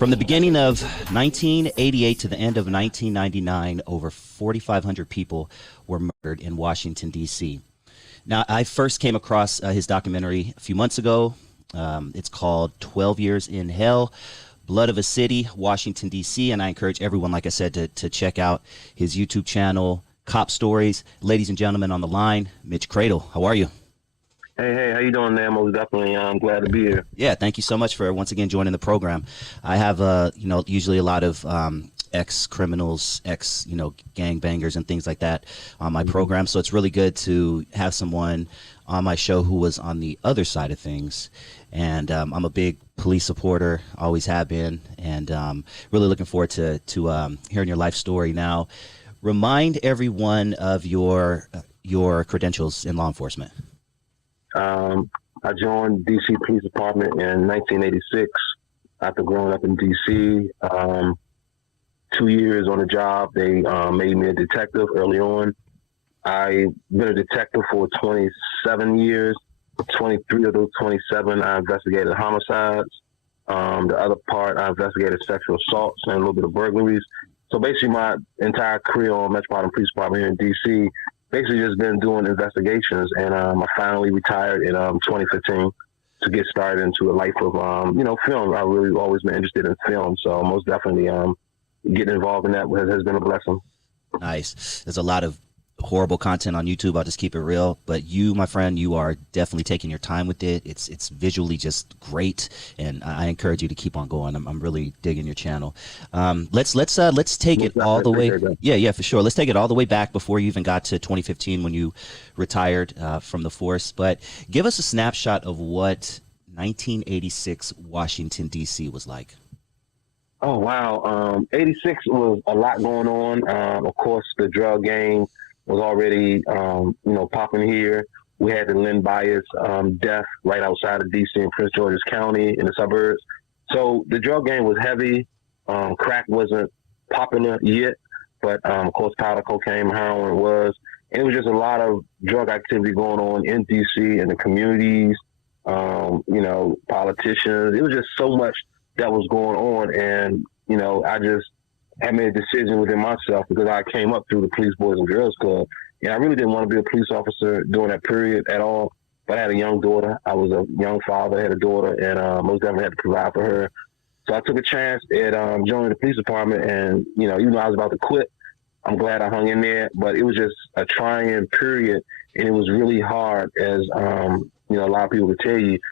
From the beginning of 1988 to the end of 1999, over 4,500 people were murdered in Washington, D.C. Now, I first came across his documentary a few months ago. It's called 12 Years in Hell, Blood of a City, Washington, D.C. And I encourage everyone, like I said, to check out his YouTube channel, Cop Stories. Ladies and gentlemen, on the line, Mitch Cradle. How are you? Hey, how you doing, man? Most definitely. I'm glad to be here. Yeah, thank you so much for once again joining the program. I have, usually a lot of ex-criminals, gangbangers and things like that on my program. So it's really good to have someone on my show who was on the other side of things. And I'm a big police supporter, always have been, and really looking forward to hearing your life story. Now, remind everyone of your credentials in law enforcement. I joined DC Police Department in 1986 after growing up in DC. 2 years on the job, they made me a detective early on. I've been a detective for 27 years. 23 of those 27, I investigated homicides. The other part, I investigated sexual assaults and a little bit of burglaries. So basically my entire career on Metropolitan Police Department here in DC, basically just been doing investigations, and I finally retired in 2015 to get started into a life of film. I've really always been interested in film, so most definitely getting involved in that has been a blessing. Nice. There's a lot of horrible content on YouTube. I'll just keep it real. But you, my friend, you are definitely taking your time with it. It's visually just great, and I encourage you to keep on going. I'm really digging your channel. Let's take it all the way. Yeah, for sure. Let's take it all the way back before you even got to 2015 when you retired from the force. But give us a snapshot of what 1986 Washington, D.C. was like. Oh, wow. 86 was a lot going on. Of course, the drug game was already, popping here. We had the Lynn Bias death right outside of D.C. in Prince George's County in the suburbs. So the drug game was heavy. Crack wasn't popular yet, but of course powder cocaine, heroin was. And it was just a lot of drug activity going on in D.C. in the communities, politicians. It was just so much that was going on. And, I just had made a decision within myself because I came up through the Police Boys and Girls Club, and I really didn't want to be a police officer during that period at all. But I had a young daughter. I was a young father, I had a daughter, and most definitely had to provide for her. So I took a chance at joining the police department, and, even though I was about to quit, I'm glad I hung in there. But it was just a trying period, and it was really hard, as, a lot of people would tell you,